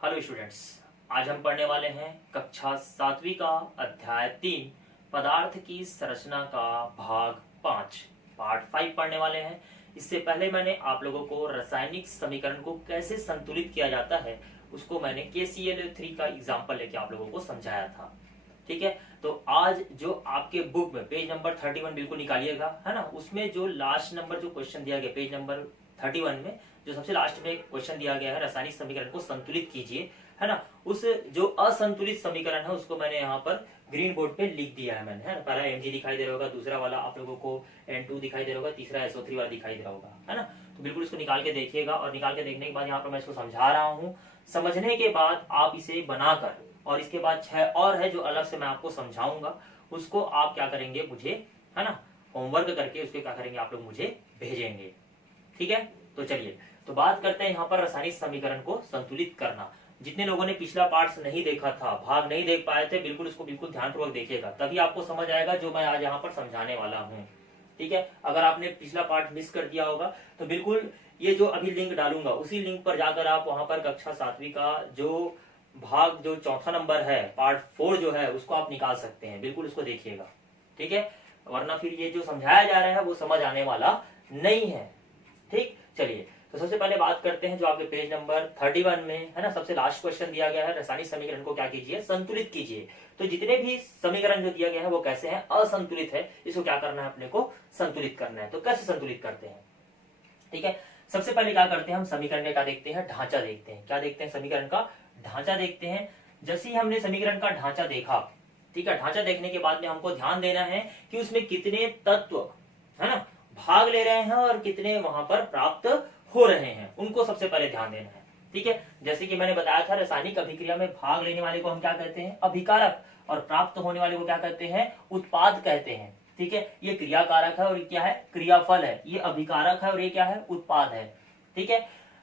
Hello students, आज हम पढ़ने वाले हैं कक्षा 7वीं का अध्याय 3 पदार्थ की संरचना का भाग 5 पार्ट 5 पढ़ने वाले हैं। इससे पहले मैंने आप लोगों को रासायनिक समीकरण को कैसे संतुलित किया जाता है उसको मैंने KClO3 का एग्जाम्पल लेके आप लोगों को समझाया था। ठीक है, तो आज जो आपके बुक में पेज नंबर 31 बिल्कुल निकालिएगा, है ना। उसमें जो लास्ट नंबर जो क्वेश्चन दिया गया पेज नंबर 31 में जो सबसे लास्ट में क्वेश्चन दिया गया है, रासायनिक समीकरण को संतुलित कीजिए, है ना। उस जो असंतुलित समीकरण है उसको मैंने यहाँ पर ग्रीन बोर्ड पे लिख दिया है मैंने, है ना। पहला Mg दिखाई दे रहा होगा, दूसरा वाला आप लोगों को N2 दिखाई दे रहा होगा, तीसरा SO3 वाला दिखाई दे रहा होगा, है ना। तो बिल्कुल इसको निकाल के देखिएगा और निकाल के देखने के बाद यहाँ पर मैं इसको समझा रहा हूँ। समझने के बाद आप इसे बनाकर और इसके बाद 6 और है जो अलग से मैं आपको समझाऊंगा, उसको आप क्या करेंगे, मुझे, है ना, होमवर्क करके उसके क्या करेंगे आप लोग मुझे भेजेंगे। ठीक है, तो चलिए तो बात करते हैं यहाँ पर रासायनिक समीकरण को संतुलित करना। जितने लोगों ने पिछला पार्ट नहीं देखा था, भाग नहीं देख पाए थे, बिल्कुल इसको बिल्कुल ध्यानपूर्वक देखिएगा, तभी आपको समझ आएगा जो मैं आज यहाँ पर समझाने वाला हूँ। ठीक है, अगर आपने पिछला पार्ट मिस कर दिया होगा तो बिल्कुल ये जो अभी लिंक डालूंगा उसी लिंक पर जाकर आप वहां पर कक्षा 7वीं का जो भाग जो चौथा नंबर है पार्ट 4 जो है उसको आप निकाल सकते हैं, बिल्कुल उसको देखिएगा। ठीक है, वरना फिर ये जो समझाया जा रहा है वो समझ आने वाला नहीं है। ठीक, चलिए तो सबसे पहले बात करते हैं जो आपके पेज नंबर 31 में है ना, सबसे लास्ट क्वेश्चन दिया गया है, रासायनिक समीकरण को क्या कीजिए, संतुलित कीजिए। तो जितने भी समीकरण जो दिया गया है वो कैसे हैं, असंतुलित है, इसको क्या करना है, अपने को संतुलित करना है। तो कैसे संतुलित करते हैं, ठीक है। सबसे पहले क्या करते हैं, हम समीकरण का क्या देखते हैं, ढांचा देखते हैं। क्या देखते हैं, समीकरण का ढांचा देखते हैं। जैसे ही हमने समीकरण का ढांचा देखा, ठीक है, ढांचा देखने के बाद में हमको ध्यान देना है कि उसमें कितने तत्व, है ना, भाग ले रहे हैं और कितने वहां पर प्राप्त हो रहे हैं, उनको सबसे पहले ध्यान देना है। ठीक है, जैसे कि मैंने बताया था रासायनिक अभिक्रिया में भाग लेने वाले को हम क्या कहते हैं, अभिकारक, और प्राप्त होने वाले को क्या कहते हैं, उत्पाद कहते हैं। ठीक है, ये क्रिया कारक है और ये क्या है, क्रियाफल है। ये अभिकारक है और ये क्या है, उत्पाद है। ठीक है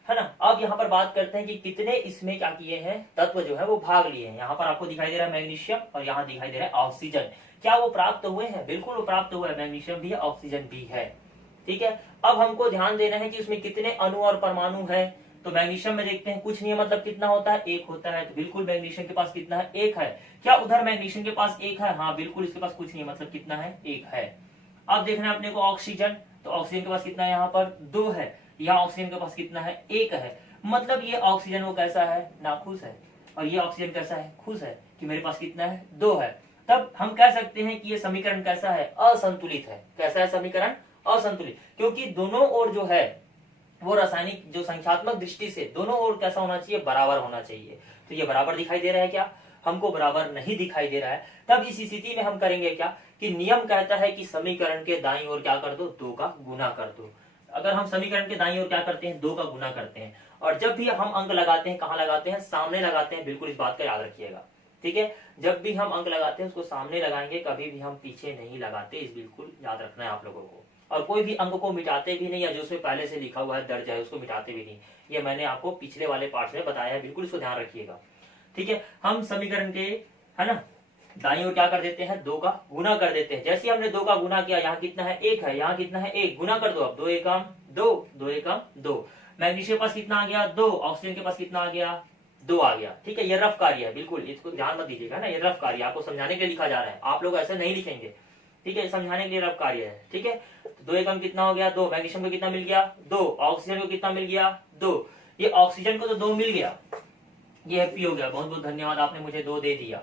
ना। अब यहाँ पर बात करते हैं कि कितने इसमें क्या किए हैं, तत्व जो है वो भाग लिए हैं। यहाँ पर आपको दिखाई दे रहा है मैग्नीशियम और यहाँ दिखाई दे रहा है ऑक्सीजन। क्या वो प्राप्त हुए हैं, बिल्कुल वो प्राप्त हुआ है, मैग्नीशियम भी है, ऑक्सीजन भी है। ठीक है, अब हमको ध्यान देना है कि उसमें कितने अणु और परमाणु है। तो मैग्नीशियम में देखते हैं कुछ नहीं है, मतलब कितना होता है, एक होता है। तो बिल्कुल मैग्नीशियम के पास कितना है, एक है। क्या उधर मैग्नीशियम के पास एक है, हाँ बिल्कुल इसके पास कुछ नहीं है, मतलब कितना है, एक है। अब देखना है अपने को ऑक्सीजन, तो ऑक्सीजन के पास कितना है, यहाँ पर 2 है। यहाँ ऑक्सीजन के पास कितना है, 1 है। मतलब ये ऑक्सीजन वो कैसा है, नाखुश है, और ये ऑक्सीजन कैसा है, खुश है कि मेरे पास कितना है, 2 है। तब हम कह सकते हैं कि ये समीकरण कैसा है, असंतुलित है। कैसा है समीकरण, असंतुलित, क्योंकि दोनों ओर जो है वो रासायनिक जो संख्यात्मक दृष्टि से दोनों ओर कैसा होना चाहिए, बराबर होना चाहिए। तो ये बराबर दिखाई दे रहा है क्या, हमको बराबर नहीं दिखाई दे रहा है। तब इस स्थिति में हम करेंगे क्या कि नियम कहता है कि समीकरण के दाईं ओर क्या कर दो, 2 का गुना कर दो। अगर हम समीकरण के दाईं ओर क्या करते हैं, 2 का गुना करते हैं, और जब भी हम अंक लगाते हैं कहाँ लगाते हैं, सामने लगाते हैं। बिल्कुल इस बात का याद रखिएगा। ठीक है, जब भी हम अंक लगाते हैं उसको सामने लगाएंगे, कभी भी हम पीछे नहीं लगाते, इस बिल्कुल याद रखना है आप लोगों को। और कोई भी अंक को मिटाते भी नहीं, या जो उसमें पहले से लिखा हुआ है दर्ज है उसको मिटाते भी नहीं। ये मैंने आपको पिछले वाले पार्ट में बताया है, बिल्कुल इसको ध्यान रखिएगा। ठीक है, हम समीकरण के, है ना, दाईं ओर क्या कर देते हैं, 2 का गुना कर देते हैं। जैसे हमने 2 का गुना किया, यहाँ कितना है, 1 है, यहाँ कितना है, 1, गुना कर दो। अब 2 एकम 2, 2 एकम 2। मैग्नीशियम के पास कितना आ गया, 2, ऑक्सीजन के पास कितना आ गया, 2 आ गया। ठीक है, ये रफ कार्य है, बिल्कुल इसको ध्यान मत दीजिएगा ना, ये रफ कार्य आपको समझाने के लिए लिखा जा रहा है, आप लोग ऐसे नहीं लिखेंगे। ठीक है, समझाने के लिए रफ कार्य है। ठीक है, तो 2 एकम कितना हो गया, 2। मैग्नीशियम को कितना मिल गया, 2। ऑक्सीजन को कितना मिल गया, 2। ये ऑक्सीजन को तो 2 मिल गया, ये हैप्पी हो गया, बहुत बहुत धन्यवाद, आपने मुझे 2 दे दिया।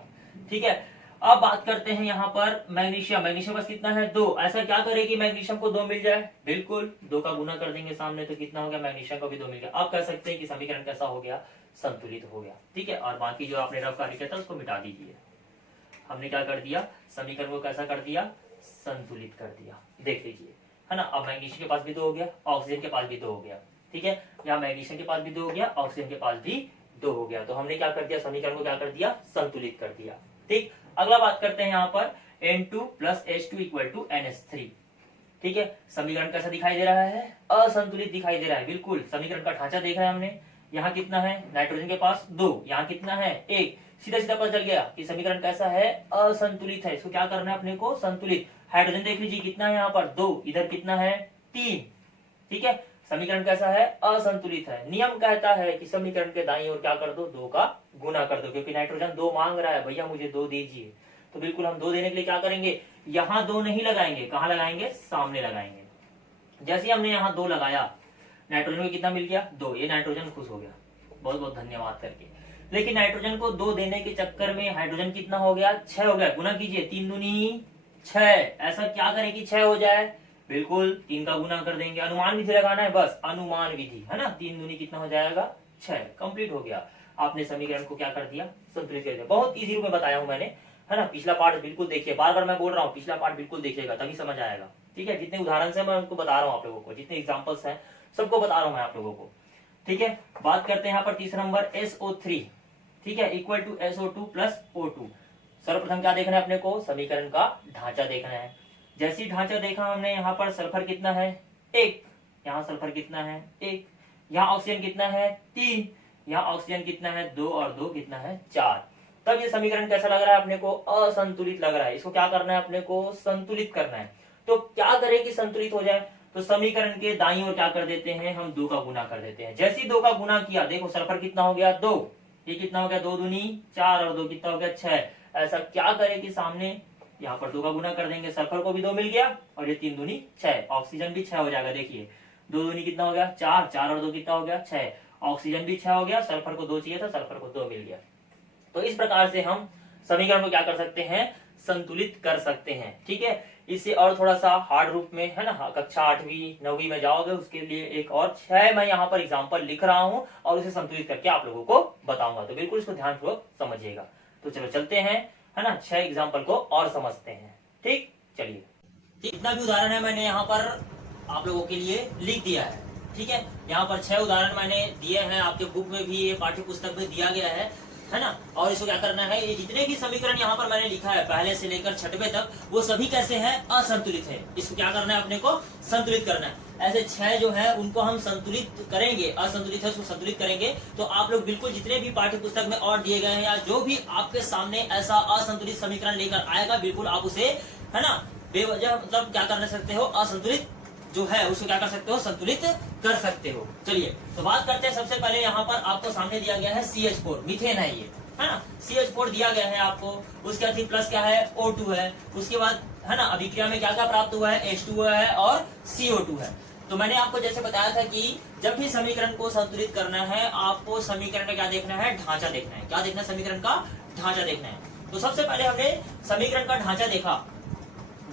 ठीक है, अब बात करते हैं यहाँ पर मैग्नीशियम। मैग्नीशियम पास कितना है, 2। ऐसा क्या करे कि मैग्नीशियम को 2 मिल जाए, बिल्कुल 2 का गुना कर देंगे सामने, तो कितना हो गया, मैग्नीशियम को भी 2 मिल गया। आप कह सकते हैं कि समीकरण कैसा हो गया, संतुलित हो गया। ठीक है, और बाकी जो आपने रफ कार्य किया था उसको मिटा दीजिए। हमने क्या कर दिया, समीकरण को कैसा कर दिया, संतुलित कर दिया। देख लीजिए, है ना। अब मैग्नीशियम के पास भी 2 हो गया, ऑक्सीजन के पास भी 2 हो गया। ठीक है, यहाँ मैग्नीशियम के पास भी 2 हो गया, ऑक्सीजन के पास भी 2 हो गया। तो हमने क्या कर दिया, समीकरण को क्या कर दिया, संतुलित कर दिया। ठीक, अगला बात करते हैं यहाँ पर N2 + H2 = NH3। ठीक है, समीकरण कैसा दिखाई दे रहा है, असंतुलित दिखाई दे रहा है। बिल्कुल समीकरण का ढांचा देख रहे हैं हमने, यहाँ कितना है, नाइट्रोजन के पास 2, यहाँ कितना है, 1। सीधा सीधा पता चल गया कि समीकरण कैसा है, असंतुलित है। इसको क्या करना है अपने को, संतुलित। हाइड्रोजन देख लीजिए कितना है यहाँ पर, 2, इधर कितना है, 3। ठीक है, समीकरण कैसा है, असंतुलित है। नियम कहता है कि समीकरण के दाईं ओर क्या कर दो, 2 का गुना कर दो, क्योंकि नाइट्रोजन 2 मांग रहा है, भैया मुझे 2 दीजिए, तो बिल्कुल हम 2 देने के लिए क्या करेंगे, यहाँ 2 नहीं लगाएंगे, कहाँ लगाएंगे, सामने लगाएंगे। जैसे हमने यहाँ 2 लगाया, नाइट्रोजन को कितना मिल गया, 2, ये नाइट्रोजन खुश हो गया, बहुत बहुत धन्यवाद करके। लेकिन नाइट्रोजन को 2 देने के चक्कर में हाइड्रोजन कितना हो गया, 6 हो गया। गुना कीजिए, 3 दूनी 6, ऐसा क्या करें कि 6 हो जाए, बिल्कुल 3 का गुना कर देंगे। अनुमान विधि लगाना है, बस अनुमान विधि है ना, 3 दूनी कितना हो जाएगा, 6, कंप्लीट हो गया। आपने समीकरण को क्या कर दिया, संतुलित कर दिया। बहुत इजी रूप में बताया हूं मैंने, है ना। पिछला पार्ट बिल्कुल देखिए, बार बार मैं बोल रहा हूँ, पिछला पार्ट बिल्कुल देखिएगा, तभी समझ आएगा, ठीक है। जितने उदाहरण से मैं उनको बता रहा हूँ आप लोगों को, जितने एग्जाम्पल्स हैं सबको बता रहा हूँ मैं आप लोगों को, ठीक है। बात करते हैं यहाँ पर तीसरा नंबर SO3, ठीक है, equal to SO2 plus O2। सर्वप्रथम क्या देखना है अपने को, समीकरण का ढांचा देखना है। जैसी ढांचा देखा हमने, यहाँ पर सल्फर कितना है, 1, यहाँ सल्फर कितना है, 1, यहाँ ऑक्सीजन कितना है, 3, यहाँ ऑक्सीजन कितना है, 2 और 2 कितना है, 4। तब ये समीकरण कैसा लग रहा है अपने को, असंतुलित लग रहा है। इसको क्या करना है अपने को, संतुलित करना है। तो क्या करें कि संतुलित हो जाए, तो समीकरण के दाईं ओर क्या कर देते हैं, हम 2 का गुना कर देते हैं। जैसे ही 2 का गुना किया, देखो सल्फर कितना हो गया, 2, ये कितना हो गया, 2 दूनी 4 और 2 कितना हो गया, 6। ऐसा क्या करें कि सामने यहाँ पर 2 का गुना कर देंगे, सल्फर को भी 2 मिल गया और ये 3 दूनी 6, ऑक्सीजन भी 6 हो जाएगा। देखिए 2 दूनी कितना हो गया, 4, 4 और 2 कितना हो गया, 6, ऑक्सीजन भी 6 हो गया, सल्फर को 2 चाहिए था, सल्फर को 2 मिल गया। तो इस प्रकार से हम समीकरण को क्या कर सकते हैं, संतुलित कर सकते हैं, ठीक है। इससे और थोड़ा सा हार्ड रूप में, है ना, कक्षा 8वीं 9वीं में जाओगे, उसके लिए एक और 6 मैं यहाँ पर एग्जाम्पल लिख रहा हूँ और उसे संतुलित करके आप लोगों को बताऊंगा, तो बिल्कुल इसको ध्यानपूर्वक समझिएगा। तो चलो चलते हैं, है ना, 6 एग्जाम्पल को और समझते हैं, ठीक। चलिए, जितना भी उदाहरण है मैंने यहाँ पर आप लोगों के लिए लिख दिया है, ठीक है। यहाँ पर 6 उदाहरण मैंने दिए हैं, आपके बुक में भी, ये पाठ्य पुस्तक में दिया गया है ना। और इसको क्या करना है, ये जितने भी समीकरण यहाँ पर मैंने लिखा है पहले से लेकर 6वें तक, वो सभी कैसे हैं, असंतुलित है। इसको क्या करना है अपने को, संतुलित करना है। ऐसे 6 जो है उनको हम संतुलित करेंगे, असंतुलित है उसको संतुलित करेंगे। तो आप लोग बिल्कुल जितने भी पाठ्य पुस्तक में और दिए गए हैं, या जो भी आपके सामने ऐसा असंतुलित समीकरण लेकर आएगा, बिल्कुल आप उसे, है ना, बेवजह मतलब क्या कर सकते हो, असंतुलित जो है उसको क्या कर सकते हो, संतुलित कर सकते हो। चलिए तो बात करते हैं। सबसे पहले यहाँ पर आपको सामने दिया गया है CH4, मीथेन है ये, है ना। CH4 दिया गया है आपको, उसके बाद प्लस क्या है, O2 है, उसके बाद, है ना, अभिक्रिया में क्या क्या प्राप्त हुआ है, H2O है और CO2 है। तो मैंने आपको जैसे बताया था कि जब भी समीकरण को संतुलित करना है, आपको समीकरण का क्या देखना है, ढांचा देखना है। क्या देखना है, समीकरण का ढांचा देखना है। तो सबसे पहले हमने समीकरण का ढांचा देखा।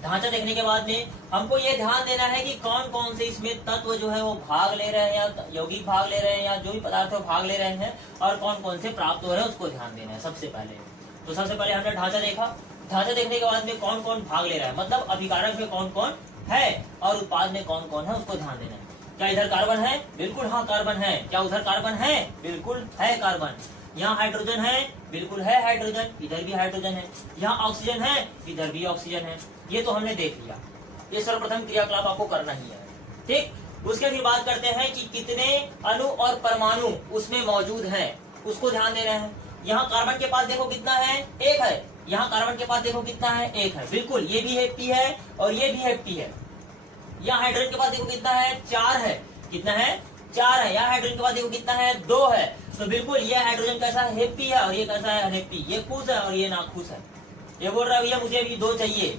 ढांचा देखने के बाद में हमको ये ध्यान देना है कि कौन कौन से इसमें तत्व जो है वो भाग ले रहे हैं, या यौगिक भाग ले रहे हैं, या जो भी पदार्थ है भाग ले रहे हैं, और कौन कौन से प्राप्त हो रहे हैं उसको ध्यान देना है सबसे पहले। तो सबसे पहले हमने ढांचा देखा। ढांचा देखने के बाद में कौन कौन भाग ले रहा है, मतलब अभिकारक में कौन कौन है और उत्पाद में कौन कौन है, उसको ध्यान देना है। क्या इधर कार्बन है, बिल्कुल हाँ कार्बन है। क्या उधर कार्बन है, बिल्कुल है कार्बन। यहाँ हाइड्रोजन है, बिल्कुल है हाइड्रोजन, इधर भी हाइड्रोजन है। यहाँ ऑक्सीजन है, इधर भी ऑक्सीजन है। ये तो हमने देख लिया, ये सर्वप्रथम क्रियाकलाप आपको करना ही है, ठीक। उसके फिर बात करते हैं कि कितने अणु और परमाणु उसमें मौजूद हैं, उसको ध्यान देना है। यहाँ कार्बन के पास देखो कितना है, 1 है। यहाँ कार्बन के पास देखो कितना है, 1 है, बिल्कुल। ये भी हैप्पी है और ये भी हैप्पी है। यहाँ हाइड्रोजन के पास देखो कितना है, 4 है। कितना है, 4 है। यहाँ हाइड्रोजन के पास देखो कितना है, 2 है। तो बिल्कुल ये हाइड्रोजन कैसा हैप्पी है और ये कैसा है अनहैप्पी। ये खुश है और ये नाखुश है। ये बोल रहा है भैया मुझे भी 2 चाहिए,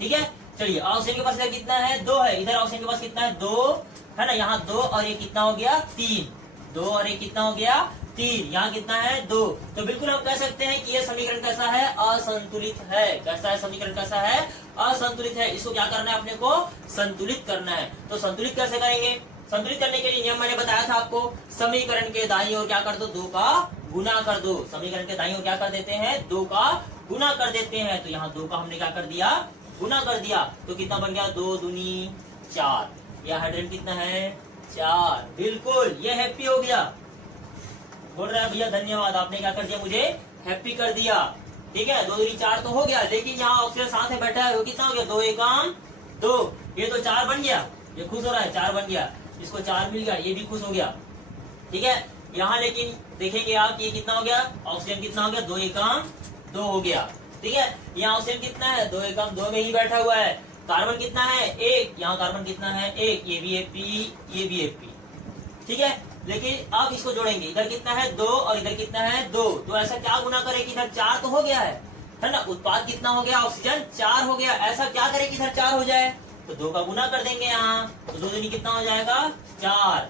ठीक है। चलिए ऑक्सीजन के पास कितना है, 2 है। इधर ऑक्सीजन के पास कितना है, 2 है ना। यहाँ 2 और ये कितना हो गया, 3। 2 और ये कितना हो गया, 3। यहाँ कितना है, 2। तो बिल्कुल हम कह सकते हैं कि ये समीकरण कैसा है, असंतुलित है। कैसा है समीकरण, कैसा है, असंतुलित है। इसको क्या करना है अपने को, संतुलित करना है। तो संतुलित कैसे करेंगे, संतुलित करने के लिए नियम मैंने बताया था आपको, समीकरण के दाईं ओर क्या कर दो, 2 का गुना कर दो। समीकरण के दाईं ओर क्या कर देते हैं, 2 का गुना कर देते हैं। तो यहाँ 2 का हमने क्या कर दिया, गुना कर दिया। तो कितना बन गया, 2 दूनी 4। यह हाइड्रोजन कितना है, 4। बिल्कुल ये हैप्पी हो गया। बोल रहा है भैया धन्यवाद, आपने क्या कर दिया, मुझे हैप्पी कर दिया, ठीक है। 2 दूनी 4 तो हो गया। लेकिन यहाँ ऑक्सीजन साथ में बैठा है, वो कितना हो गया, 2 एकम 2। ये तो 4 बन गया, ये खुश हो रहा है, 4 बन गया। इसको 4 मिल गया, ये भी खुश हो गया, ठीक है। यहाँ लेकिन देखेंगे आप, ये कितना हो गया, ऑक्सीजन कितना हो गया, 2 एकम 2 हो गया, ठीक है। यहाँ ऑक्सीजन कितना है, 2 एकम 2 में ही बैठा हुआ है। कार्बन कितना है, 1। यहाँ कार्बन कितना है, 1। ये भी एपी, ये भी एपी, ठीक है। लेकिन अब इसको जोड़ेंगे, इधर कितना है 2 और इधर कितना है 2, तो ऐसा क्या गुना करे कि इधर 4 तो हो गया है ना। उत्पाद कितना हो गया, ऑक्सीजन 4 हो गया। ऐसा क्या करे कि इधर 4 हो जाए, तो 2 का गुना कर देंगे यहाँ, तो 2 दूनी कितना हो जाएगा 4।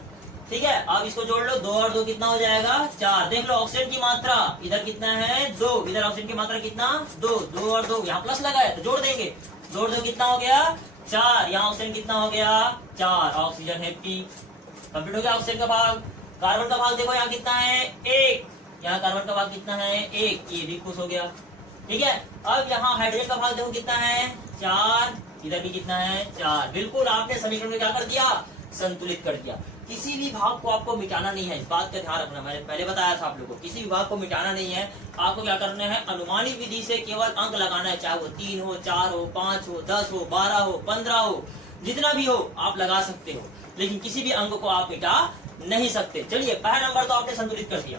ठीक है, अब इसको जोड़ लो, 2 और 2 कितना हो जाएगा 4। देख लो ऑक्सीजन की मात्रा इधर कितना है 2, इधर ऑक्सीजन की मात्रा कितना 2, 2 और 2 यहाँ प्लस लगा है तो जोड़ देंगे, 2 और 2 कितना हो गया 4। यहाँ ऑक्सीजन कितना हो गया 4, ऑक्सीजन हैप्पी। कंप्लीट हो गया ऑक्सीजन का भाग। कार्बन का भाग देखो यहाँ कितना है 1, यहाँ कार्बन का भाग कितना है 1, ये भी खुश हो गया। ठीक है, अब यहाँ हाइड्रोजन का भाग देखो कितना है 4, इधर भी कितना है 4। बिल्कुल आपने समीकरण में क्या कर दिया, संतुलित कर दिया। किसी भी भाग को आपको मिटाना नहीं है, इस बात का ध्यान रखना। मैंने पहले बताया था आप लोगों को, किसी भी भाग को मिटाना नहीं है। आपको क्या करना है, अनुमानित विधि से केवल अंक लगाना है, चाहे वो 3 हो 4 हो 5 हो 10 हो 12 हो 15 हो, जितना भी हो आप लगा सकते हो, लेकिन किसी भी अंक को आप मिटा नहीं सकते। चलिए, पहला नंबर तो आपने संतुलित कर दिया।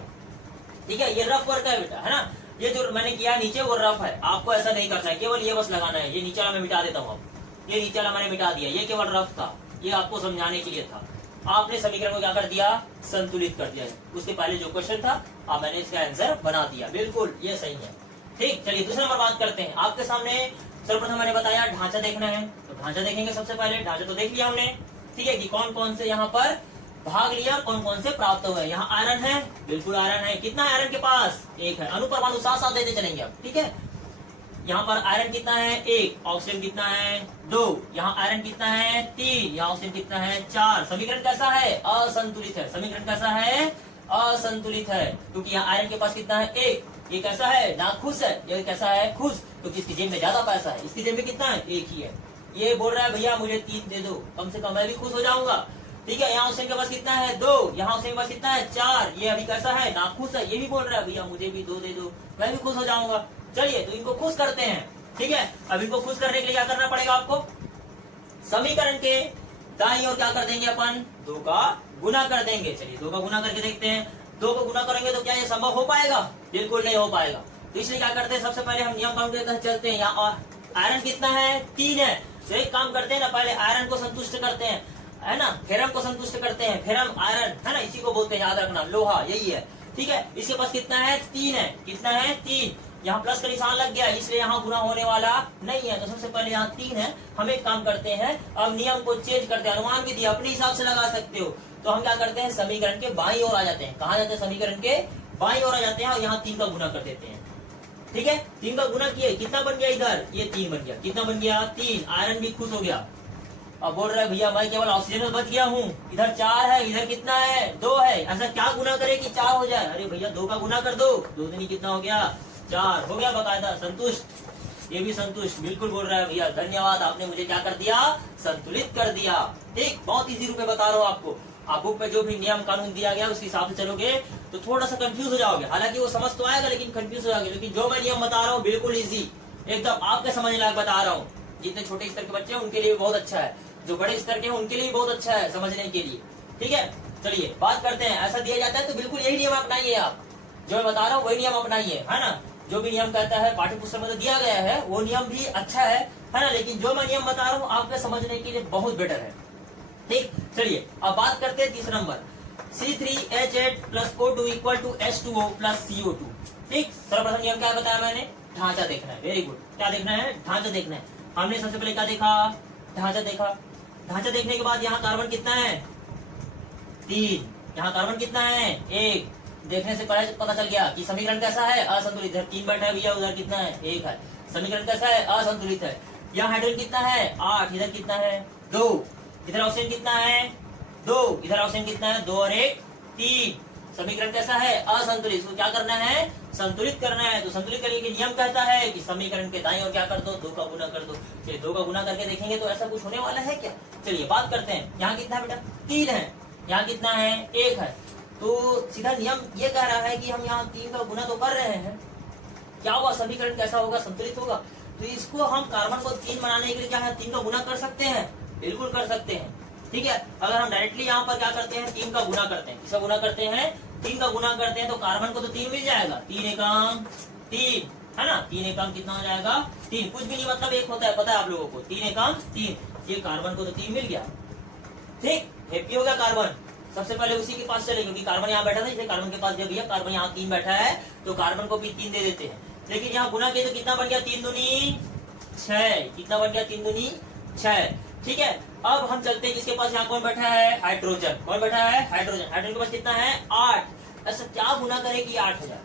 ठीक है, ये रफ वर्क है बेटा, है ना। ये जो मैंने किया नीचे वो रफ है, आपको ऐसा नहीं करना है, केवल ये बस लगाना है। ये नीचे वाला मैं मिटा देता हूँ, अब ये नीचे वाला मैंने मिटा दिया, ये केवल रफ था, ये आपको समझाने के लिए था। आपने समीकरण को क्या कर दिया, संतुलित कर दिया। उसके पहले जो क्वेश्चन था अब मैंने इसका आंसर बना दिया, बिल्कुल ये सही है। ठीक, चलिए दूसरा नंबर बात करते हैं। आपके सामने सर्वप्रथम मैंने बताया ढांचा देखना है, तो ढांचा देखेंगे। सबसे पहले ढांचा तो देख लिया हमने, ठीक है, कि कौन कौन से यहाँ पर भाग लिया और कौन कौन से प्राप्त हुए। यहाँ आयरन है, बिल्कुल आयरन है। कितना आयरन के पास 1 है। अनुपरमाणु साथ साथ देते चलेंगे अब, ठीक है। यहाँ पर आयरन कितना है 1, ऑक्सीजन कितना है 2, यहाँ आयरन कितना है 3, यहाँ ऑक्सीजन कितना है 4। समीकरण कैसा है, असंतुलित है। समीकरण कैसा है, असंतुलित है, क्योंकि यहाँ आयरन के पास कितना है 1, ये कैसा है नाखुश है, ये कैसा है खुश, क्योंकि इसकी जेब में ज्यादा पैसा है, इसकी जेब में कितना है 1 ही है। ये बोल रहा है भैया मुझे 3 दे दो, कम से कम मैं भी खुश हो जाऊंगा। ठीक है, यहाँ ऑक्सीजन के पास कितना है 2, यहाँ ऑक्सीजन के पास कितना है 4, ये अभी कैसा है नाखुश है, ये भी बोल रहा है भैया मुझे भी 2 दे दो, मैं भी खुश हो जाऊंगा। चलिए, तो इनको खुश करते हैं। ठीक है, अब इनको खुश करने के लिए क्या करना पड़ेगा आपको, समीकरण के दाईं ओर क्या कर देंगे अपन 2 का गुना कर देंगे। चलिए 2 का गुना करके देखते हैं। 2 को गुना करेंगे तो क्या ये संभव हो पाएगा, बिल्कुल नहीं हो पाएगा। तो इसलिए क्या करते हैं, सबसे पहले हम नियम कानून के तहत चलते हैं। यहाँ आयरन कितना है 3 है, तो एक काम करते हैं ना, पहले आयरन को संतुष्ट करते हैं, है ना, फेरम को संतुष्ट करते हैं। फेरम आयरन है ना, इसी को बोलते हैं, याद रखना, लोहा यही है। ठीक है, इसके पास कितना है 3 है, कितना है 3, यहाँ प्लस का निशान लग गया, इसलिए यहाँ गुना होने वाला नहीं है। तो सबसे पहले यहाँ 3 है। हम एक काम करते हैं, अब नियम को चेंज करते हैं, अनुमान विधि अपने हिसाब से लगा सकते हो। तो हम क्या करते हैं, समीकरण के बाईं ओर आ जाते हैं। कहाँ जाते हैं, समीकरण के बाईं ओर आ जाते हैं और यहाँ 3 का गुना कर देते हैं। ठीक है, 3 का गुना किए, कितना बन गया इधर, ये 3 बन गया। कितना बन गया 3, आयरन भी खुश हो गया। अब बोल रहा है भैया मैं केवल ऑक्सीजन में बच गया हूँ, इधर 4 है, इधर कितना है 2 है, ऐसा क्या गुना करे कि 4 हो जाए। अरे भैया 2 का गुना कर दो, 2 दूनी कितना हो गया 4 हो गया, बकायदा संतुष्ट, ये भी संतुष्ट। बिल्कुल बोल रहा है भैया, धन्यवाद, आपने मुझे क्या कर दिया, संतुलित कर दिया। ठीक, बहुत इजी रूप में बता रहा हूँ आपको। आप बुक में जो भी नियम कानून दिया गया उसके हिसाब से चलोगे तो थोड़ा सा कंफ्यूज हो जाओगे, हालांकि वो समझ तो आएगा लेकिन कंफ्यूज हो जाओगे। लेकिन जो मैं नियम बता रहा हूँ बिल्कुल इजी, एकदम आपके समझ लायक बता रहा हूँ। जितने छोटे स्तर के बच्चे हैं उनके लिए बहुत अच्छा है, जो बड़े स्तर के हैं उनके लिए बहुत अच्छा है समझने के लिए। ठीक है, चलिए बात करते हैं। ऐसा दिया जाता है तो बिल्कुल यही नियम अपनाइए, आप जो मैं बता रहा हूँ वही नियम अपनाइए, है ना। जो भी नियम कहता है पाठ्य पुस्तक में तो दिया गया है, वो नियम भी अच्छा है ना, लेकिन जो मैं नियम बता रहा हूँ आपके समझने के लिए बहुत बेटर है। ठीक, चलिए अब बात करते हैं तीसरा number, C3H8 + O2 = H2O + CO2। ठीक, सर्वप्रथम नियम क्या बताया मैंने, ढांचा देखना है। वेरी गुड, क्या देखना है, ढांचा देखना है। हमने सबसे पहले क्या देखा, ढांचा देखा। ढांचा देखने के बाद यहाँ कार्बन कितना है 3, यहाँ कार्बन कितना है 1। देखने से पता चल गया कि समीकरण कैसा है, असंतुलित है। 3 बैठा है भैया, उधर कितना है 1 है, समीकरण कैसा है, असंतुलित है। यहाँ हाइड्रोजन कितना है 8, इधर कितना है 2, इधर ऑक्सीजन कितना है 2, इधर ऑक्सीजन कितना है 2 और 1 3। समीकरण कैसा है, असंतुलित। इसको क्या करना है, संतुलित करना है। तो संतुलित करने के नियम कहता है कि समीकरण के दाईं ओर क्या कर दो, 2 का गुना कर दो। चलिए 2 का गुना करके देखेंगे तो ऐसा कुछ होने वाला है क्या। चलिए बात करते हैं, यहाँ कितना है बेटा 3 है, यहाँ कितना है 1 है। तो सीधा नियम ये कह रहा है कि हम यहाँ 3 का गुना तो कर रहे हैं, क्या हुआ समीकरण कैसा होगा, संतुलित होगा। तो इसको हम कार्बन को 3 बनाने के लिए क्या है 3 का गुना कर सकते हैं, बिल्कुल कर सकते हैं। ठीक है, अगर हम डायरेक्टली यहाँ पर क्या करते हैं 3 का गुना करते हैं, इसका गुना करते हैं 3 का गुना करते हैं तो कार्बन को तो 3 मिल जाएगा, 3 एकम 3 है ना, 3 एकम कितना हो जाएगा 3, कुछ भी नहीं मतलब 1 होता है, पता है आप लोगों को, 3 एकम 3, ये कार्बन को तो 3 मिल गया। ठीक, हैप्पी हो गया कार्बन। सबसे पहले उसी के पास चले, क्योंकि कार्बन यहाँ बैठा था, इसलिए कार्बन के पास जब भैया कार्बन यहाँ 3 बैठा है तो कार्बन को भी 3 दे देते हैं। लेकिन यहाँ गुना किया तो कितना बन गया, 3 दूनी 6, कितना बन गया, 3 दूनी 6। ठीक है, अब हम चलते हैं किसके पास, यहाँ कौन बैठा है, हाइड्रोजन। कौन बैठा है, हाइड्रोजन। हाइड्रोजन के पास कितना है, 8। ऐसा क्या गुना करे कि 8 हो जाए,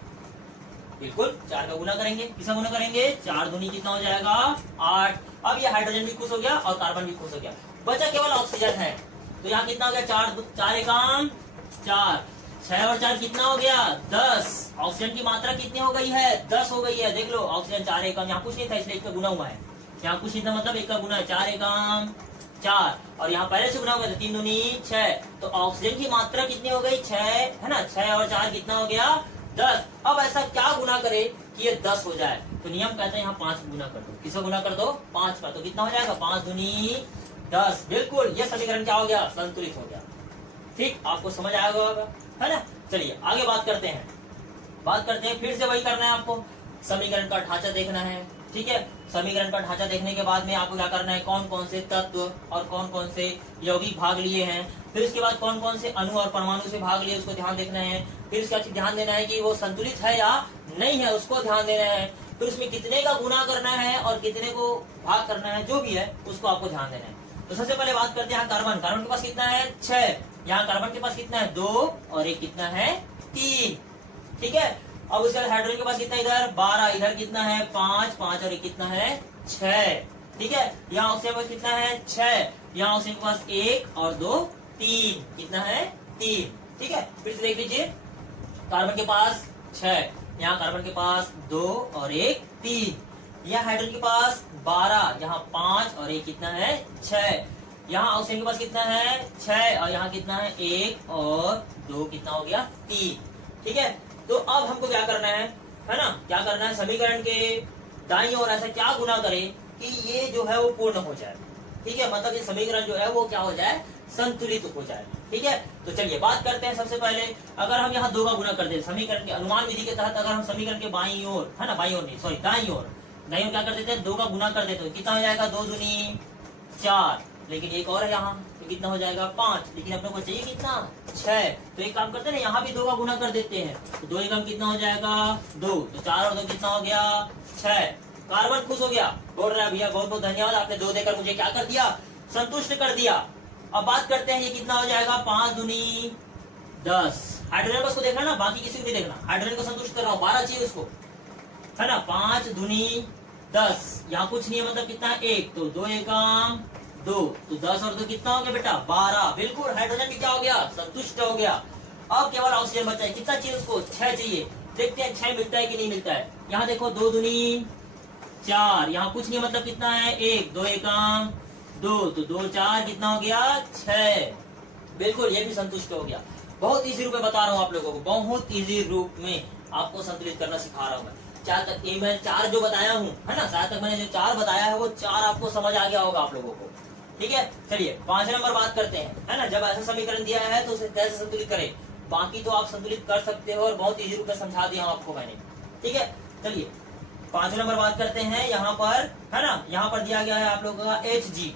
बिल्कुल 4 का गुना करेंगे। किसका गुना करेंगे, 4 दूनी कितना हो जाएगा, 8। अब ये हाइड्रोजन भी खुश हो गया और कार्बन भी खुश हो गया, बचा केवल ऑक्सीजन है। तो यहाँ कितना हो गया, 4 एकम 4, 6 और 4 कितना हो गया, 10। ऑक्सीजन की मात्रा कितनी हो गई है, 10 हो गई है। देख लो ऑक्सीजन 4 एकम, यहाँ कुछ नहीं था इसलिए इसका गुना हुआ है। यहाँ कुछ नहीं था मतलब एक का गुना है, 4 एकम 4, और यहाँ पहले से गुना हो गया 3 दूनी 6। तो ऑक्सीजन की मात्रा कितनी हो गई, 6 है ना, 6 और 4 कितना हो गया, 10। अब ऐसा क्या गुना करे कि ये 10 हो जाए, तो नियम कहते हैं यहाँ 5 गुना कर दो। किसका गुना कर दो, 5 का। तो कितना हो जाएगा, 5 दूनी 10। बिल्कुल ये समीकरण क्या हो गया, संतुलित हो गया। ठीक, आपको समझ आया होगा, है ना। चलिए आगे बात करते हैं। फिर से वही करना है आपको, समीकरण का ढांचा देखना है। ठीक है, समीकरण का ढांचा देखने के बाद में आपको क्या करना है, कौन कौन से तत्व और कौन कौन से यौगिक भाग लिए हैं, फिर उसके बाद कौन कौन से अणु और परमाणु से भाग लिए, उसको ध्यान देखना है। फिर उसके बाद ध्यान देना है कि वो संतुलित है या नहीं है, उसको ध्यान देना है। फिर उसमें कितने का गुना करना है और कितने को भाग करना है, जो भी है उसको आपको ध्यान देना है। तो सबसे पहले बात करते हैं कार्बन। कार्बन के पास कितना है, 6। यहाँ कार्बन के पास कितना है, 2 और एक कितना है, 3। ठीक है, अब उसके बाद हाइड्रोजन के पास कितना, इधर 12, इधर कितना है, 5, 5 और एक कितना है, 6। ठीक है, यहाँ ऑक्सीजन के पास कितना है, 6। यहाँ ऑक्सीजन के पास 1 और 2 3, कितना है, 3। ठीक है, फिर से देख लीजिए, कार्बन के पास 6, यहाँ कार्बन के पास 2 और एक 3। यहाँ हाइड्रोजन के पास 12, यहाँ 5 और एक कितना है, 6। यहाँ ऑक्सीजन के पास कितना है, 6 और यहाँ कितना है, 1 और 2 कितना हो गया, 3। ठीक है, तो अब हमको क्या करना है ना, क्या करना है, समीकरण के दाईं ओर ऐसा क्या गुना करे कि ये जो है वो पूर्ण हो जाए। ठीक है, मतलब ये समीकरण जो है वो क्या हो जाए, संतुलित हो जाए। ठीक है, तो चलिए बात करते हैं। सबसे पहले अगर हम यहाँ 2 का गुना कर दे, समीकरण के अनुमान विधि के तहत अगर हम समीकरण के बाईं ओर, है ना, बाईं ओर नहीं सॉरी दाईं ओर क्या कर देते हैं, 2 का गुना कर देते हैं, कितना हो जाएगा, 2 दूनी 4। लेकिन एक और है यहाँ, तो कितना हो जाएगा, 5। लेकिन अपने को चाहिए कितना, 6। तो एक काम करते हैं ना, यहाँ भी 2 का गुना कर देते हैं, तो 2 एकम कितना हो जाएगा, 2। तो 4 और 2 कितना हो गया, 6। कार्बन खुश हो गया, बोल रहा है भैया बहुत बहुत धन्यवाद, आपने 2 देकर मुझे क्या कर दिया, संतुष्ट कर दिया। अब बात करते हैं ये कितना हो जाएगा, 5 दूनी 10। हाइड्रोजन बस को देखना ना, बाकी किसी को नहीं देखना, हाइड्रोजन को संतुष्ट कर रहा हूँ, 12 चाहिए उसको, है ना। 5 दूनी 10, यहाँ कुछ नहीं है मतलब कितना है, 1। तो 2 एकम 2, तो 10 और 2 कितना हो गया बेटा, 12। बिल्कुल हाइड्रोजन भी क्या हो गया, संतुष्ट हो गया। अब केवल ऑक्सीजन बचा है, कितना चाहिए उसको, 6 चाहिए। देखते हैं 6 मिलता है कि नहीं मिलता है। यहाँ देखो 2 दूनी 4, यहाँ कुछ नहीं मतलब कितना है, 1। 2 एकम 2, तो 2 4 कितना हो गया, 6। बिल्कुल ये भी संतुष्ट हो गया। बहुत इजी रूप में बता रहा हूँ आप लोगों को, बहुत इजी रूप में आपको संतुलित करना सिखा रहा हूँ मैं। मैं 4 जो बताया हूँ, है ना, शायद तक मैंने जो 4 बताया है वो 4 आपको समझ आ गया होगा आप लोगों को। ठीक है, चलिए 5 नंबर बात करते हैं, है ना। जब ऐसा समीकरण दिया है तो उसे कैसे संतुलित करें, बाकी तो आप संतुलित कर सकते हो और बहुत इजी रूप में समझा दिया आपको मैंने। ठीक है, चलिए 5 नंबर बात करते हैं। यहाँ पर, है ना, यहाँ पर दिया गया है आप लोगों का Hg,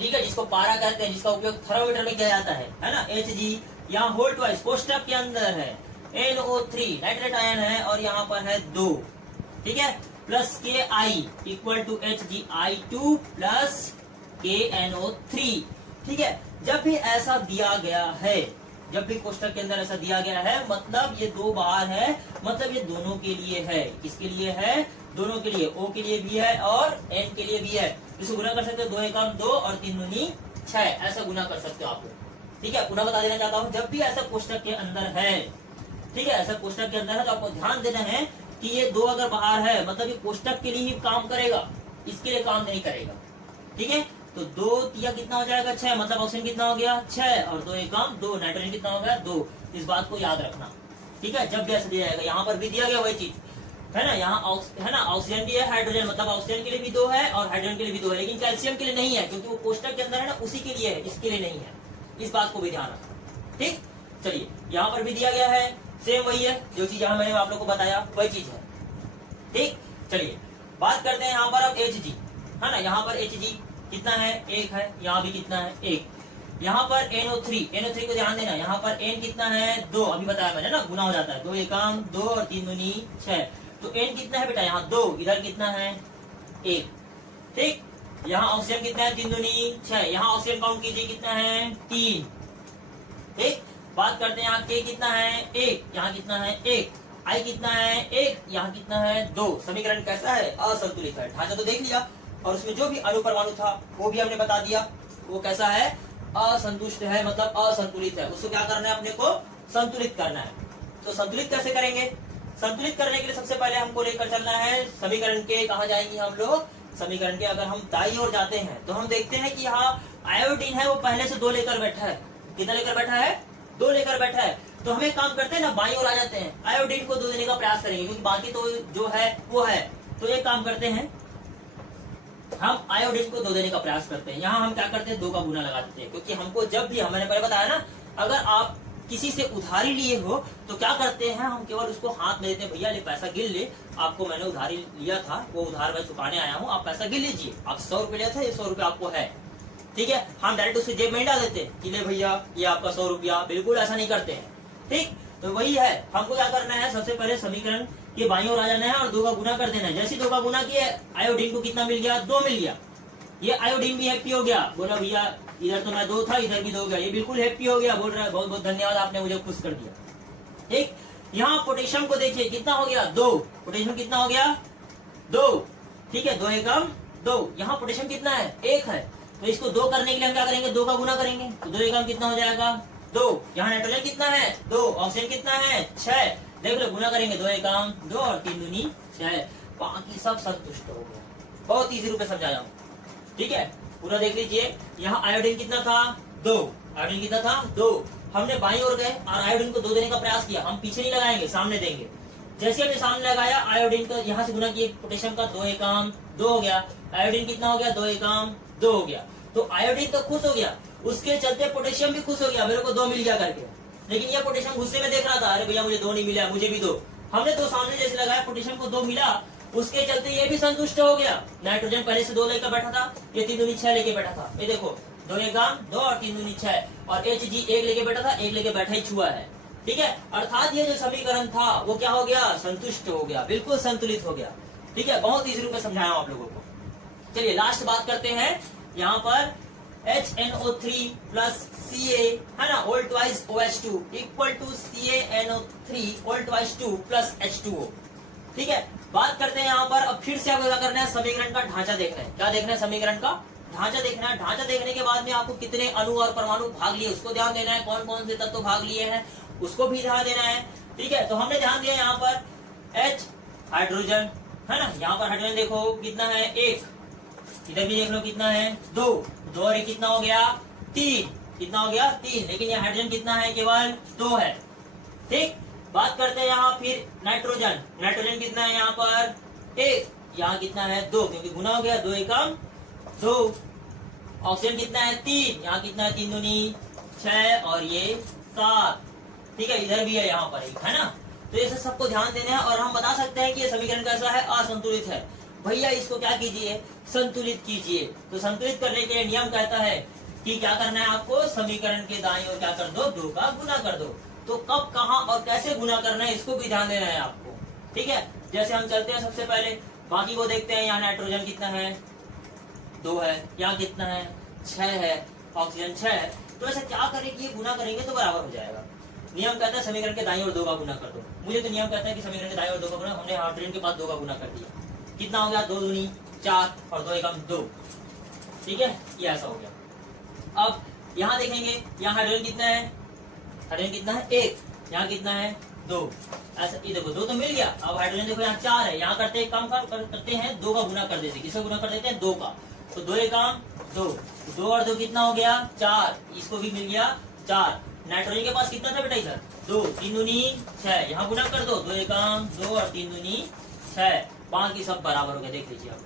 ठीक है, जिसको पारा कहते हैं, जिसका उपयोग थर्मोमीटर में किया जाता है ना। Hg यहाँ होल्ड वाइज कोष्टक के अंदर है, NO3 नाइट्रेट आयन है और यहाँ पर है 2। ठीक है, plus Ki equal to HgI2 plus KNO3। ठीक है, जब भी ऐसा दिया गया है, जब भी कोष्टक के अंदर ऐसा दिया गया है, मतलब ये 2 बार है, मतलब ये दोनों के लिए है। किसके लिए है, दोनों के लिए, O के लिए भी है और N के लिए भी है। इसे गुना कर सकते हो, 2 एकम 2 और 3 दूनी 6, ऐसा गुना कर सकते हो आप लोग। ठीक है, पुनः बता देना चाहता हूँ, जब भी ऐसा कोष्टक के अंदर है, ठीक है, ऐसा कोष्टक के अंदर है, तो आपको ध्यान देना है कि ये 2 अगर बाहर है मतलब ये कोष्टक के लिए ही काम करेगा, इसके लिए काम नहीं करेगा। ठीक है, तो 2 तिया कितना हो जाएगा, 6, मतलब ऑक्सीजन कितना हो गया, 6 और 2 एकम 2, नाइट्रोजन कितना हो गया, 2। इस बात को याद रखना। ठीक है, जब भी ऐसा दिया जाएगा, यहाँ पर भी दिया गया वही चीज, है ना। यहाँ है ना, ऑक्सीजन भी है, हाइड्रोजन, मतलब ऑक्सीजन के लिए भी 2 है और हाइड्रोजन के लिए भी 2 है, लेकिन कैल्शियम के लिए नहीं है, क्योंकि वो कोष्टक के अंदर है ना, उसी के लिए है, इसके लिए नहीं है। इस बात को भी ध्यान रखना। ठीक, चलिए यहाँ पर भी दिया गया है, सेम वही है, जो चीज यहाँ मैंने आप लोग को बताया वही चीज है। ठीक, चलिए बात करते हैं यहाँ पर अब Hg, है ना। यहाँ पर Hg कितना है, 1 है, यहाँ भी कितना है, 1। यहाँ पर NO3 को ध्यान देना, यहाँ पर N कितना है 2, अभी बताया मैंने ना, गुना हो जाता है, 2 एकम 2 और 3 दूनी 6, तो N कितना है बेटा यहाँ 2, इधर कितना है 1, ठीक। यहाँ ऑक्सीजन कितना है 3 दूनी 6, यहाँ ऑक्सीजन काउंट कीजिए कितना है 3, ठीक। बात करते हैं यहाँ K कितना है 1, यहाँ कितना है 1, I कितना है 1, यहाँ कितना है 2। समीकरण कैसा है, असंतुलित है। ढांचा तो देख लिया, और उसमें जो भी अणु परमाणु था वो भी हमने बता दिया, वो कैसा है, असंतुष्ट है, मतलब असंतुलित है। उसको क्या करना है, अपने को संतुलित करना है। तो संतुलित कैसे करेंगे, संतुलित करने के लिए सबसे पहले हमको लेकर चलना है समीकरण के, कहा जाएंगे हम लोग समीकरण के। अगर हम दाई ओर जाते हैं तो हम देखते हैं कि यहाँ आयोडीन है वो पहले से 2 लेकर बैठा है, कितना लेकर बैठा है 2 लेकर बैठा है। तो हम एक काम करते हैं ना, बाई ओर आ जाते हैं, आयोडीन को 2 देने का प्रयास करेंगे, क्योंकि बाकी तो जो है वो है। तो एक काम करते हैं, हम आयोडीन को 2 देने का प्रयास करते हैं। यहाँ हम क्या करते हैं 2 का गुना लगा देते हैं, क्योंकि हमको जब भी, मैंने पहले बताया ना, अगर आप किसी से उधारी लिए हो तो क्या करते हैं, हम केवल उसको हाथ में देते हैं, भैया ले पैसा गिन ले, आपको मैंने उधारी लिया था, वो उधार मैं चुकाने आया हूँ, आप पैसा गिन लीजिए। आप 100 रुपए लिया था, ये 100 रुपए आपको है, ठीक है। हम डायरेक्ट उसके जेब में ही डाल देते हैं कि ले भैया ये आपका 100 रुपया, बिल्कुल ऐसा नहीं करते हैं, ठीक। तो वही है, हमको क्या करना है, सबसे पहले समीकरण के बाईं ओर आ जाना है और 2 का गुना कर देना है। जैसे 2 का गुना किया, आयोडीन को कितना मिल गया 2 मिल गया, ये आयोडीन भी हैप्पी हो गया, बोला भैया इधर तो मैं 2 था, इधर भी 2 हो गया, ये बिल्कुल हैप्पी हो गया, बोल रहा है बहुत बहुत धन्यवाद, आपने मुझे खुश कर दिया, ठीक। यहाँ पोटेशियम को देखिए कितना हो गया 2, पोटेशियम कितना हो गया 2, ठीक है, 2 एकम 2। यहाँ पोटेशियम कितना है 1 है, तो इसको 2 करने के लिए हम क्या करेंगे 2 का गुना करेंगे, तो 2 एकम कितना हो जाएगा 2। यहाँ नाइट्रोजन कितना है 2, ऑक्सीजन कितना है 6, देख लो गुना करेंगे 2 एकम 2 और 3 दूनी 6, बाकी सब संतुष्ट हो गया। बहुत इजी रूप में समझाया हूँ, ठीक है, पूरा देख लीजिए। यहाँ आयोडीन कितना था 2, आयोडीन कितना था 2, हमने बाईं ओर गए और आयोडीन को 2 देने का प्रयास किया, हम पीछे नहीं लगाएंगे, सामने देंगे। जैसे हमने सामने लगाया, आयोडीन का यहाँ से गुना किए, पोटेशियम का 2 एकम 2 हो गया, आयोडीन कितना हो गया 2 एकम 2 हो गया, तो आयोडीन तो खुश हो गया, उसके चलते पोटेशियम भी खुश हो गया, मेरे को 2 मिल गया करके। लेकिन ये पोटेशियम गुस्से में देख रहा था, अरे भैया मुझे 2 नहीं मिला, मुझे भी 2। हमने 2 सामने जैसे लगाया, पोटेशियम को 2 मिला, उसके चलते ये भी संतुष्ट हो गया। नाइट्रोजन पहले से 2 लेकर बैठा था, ये 3 दूनी 6 लेके बैठा था, ये देखो 2 एकम 2 और 3 दूनी 6, और Hg 1 लेके बैठा था, 1 लेके बैठा ही छुआ है, ठीक है। अर्थात ये जो समीकरण था वो क्या हो गया, संतुष्ट हो गया, बिल्कुल संतुलित हो गया, ठीक है। बहुत इजी रूप में समझाया आप लोगों को। चलिए लास्ट बात करते हैं, यहाँ पर HNO3 प्लस Ca है ना, whole twice OH2 equal to CaNO3 whole twice 2 plus H2O, ठीक है। बात करते हैं यहाँ पर, अब फिर से आपको क्या करना है, समीकरण का ढांचा देखना है। क्या देखना है, समीकरण का ढांचा देखना है। ढांचा देखने के बाद में आपको कितने अणु और परमाणु भाग लिए उसको ध्यान देना है, कौन कौन से तत्व भाग लिए हैं उसको भी ध्यान देना है, ठीक है। तो हमने ध्यान दिया यहाँ पर H हाइड्रोजन है ना, यहाँ पर हाइड्रोजन देखो कितना है 1, इधर भी देख लो कितना है 2, 2 और 1 कितना हो गया 3, कितना हो गया 3, लेकिन ये हाइड्रोजन कितना है केवल 2 है, ठीक। बात करते हैं यहाँ फिर नाइट्रोजन, नाइट्रोजन कितना है यहाँ पर 1, यहाँ कितना है 2, क्योंकि गुना हो गया 2 एकम 2। ऑक्सीजन कितना है 3, यहाँ कितना है 3 दूनी 6 और ये 7, ठीक है, इधर भी है यहाँ पर 1 है ना। तो ये सबको ध्यान देना है, और हम बता सकते हैं कि ये समीकरण कैसा है, असंतुलित है। भैया इसको क्या कीजिए, संतुलित कीजिए। तो संतुलित करने के लिए नियम कहता है कि क्या करना है आपको, समीकरण के दाईं ओर क्या कर दो 2 का गुना कर दो। तो कब कहाँ और कैसे गुना करना है इसको भी ध्यान देना है आपको, ठीक है। जैसे हम चलते हैं सबसे पहले बाकी को देखते हैं, यहाँ नाइट्रोजन कितना है 2 है, यहाँ कितना है 6 है, ऑक्सीजन 6 है। तो ऐसा क्या करें कि ये गुना करेंगे तो बराबर हो जाएगा। नियम कहता है समीकरण के दाईं ओर 2 का गुना कर दो, मुझे तो नियम कहता है कि समीकरण के दाईं ओर 2 का गुना, हमने हाइड्रोजन के पास 2 का गुना कर दिया, कितना हो गया 2 दूनी 4 और 2 एकम 2, ठीक है, ये ऐसा हो गया। अब यहाँ देखेंगे, यहाँ हाइड्रोजन कितना है, हाइड्रोजन कितना है 1, यहाँ कितना है 2, ऐसा ये देखो 2 तो मिल गया। अब हाइड्रोजन देखो यहाँ 4 है, यहाँ करते हैं काम करते हैं 2 का गुना कर देते, किसका गुना कर देते हैं 2 का, तो 2 एकम 2, 2 और 2 कितना हो गया 4, इसको भी मिल गया 4। नाइट्रोजन के पास कितना था बेटा इधर 2, 3 दूनी 6, यहाँ गुना कर दो 2 एकम 2 और 3 दूनी 6, बाकी सब बराबर हो गया, देख लीजिए आप,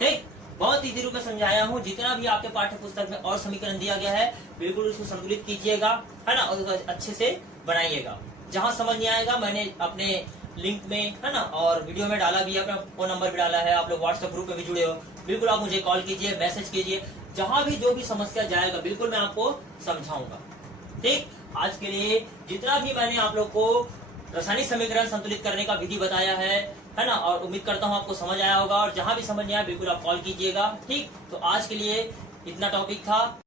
ठीक। बहुत इजी रूप में समझाया हूँ। जितना भी आपके पाठ्य पुस्तक में और समीकरण दिया गया है बिल्कुल उसको संतुलित कीजिएगा, है ना, और उसको अच्छे से बनाइएगा। जहां समझ नहीं आएगा मैंने अपने लिंक में है ना और वीडियो में डाला भी है, अपना फोन नंबर भी डाला है, आप लोग व्हाट्सएप ग्रुप में भी जुड़े हो, बिल्कुल आप मुझे कॉल कीजिए, मैसेज कीजिए, जहां भी जो भी समस्या जाएगा बिल्कुल मैं आपको समझाऊंगा। ठीक, आज के लिए जितना भी मैंने आप लोग को रासायनिक समीकरण संतुलित करने का विधि बताया है ना, और उम्मीद करता हूं आपको समझ आया होगा, और जहां भी समझ नहीं आया बिल्कुल आप कॉल कीजिएगा। ठीक, तो आज के लिए इतना टॉपिक था।